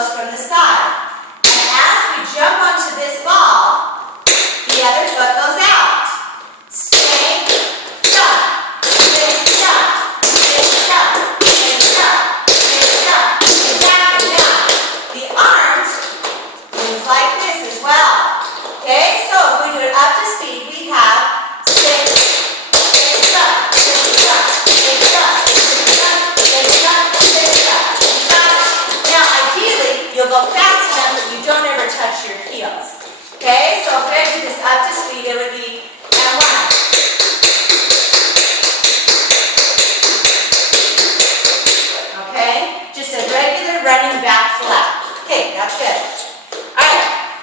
goes from the side. And as we jump onto this ball, the other foot goes out. Spin, jump, spin, jump, spin, jump, spin, jump, spin, jump, and down, down. The arms move like this as well. Okay, so if we do it up to speed, we have spin, spin, jump, spin, jump, spin, jump, spin, jump, spin, jump, spin, jump, spin, jump. Now, ideally, you'll go fast enough that you don't ever touch your heels. Okay, so if I do this up to speed, it would be and 1,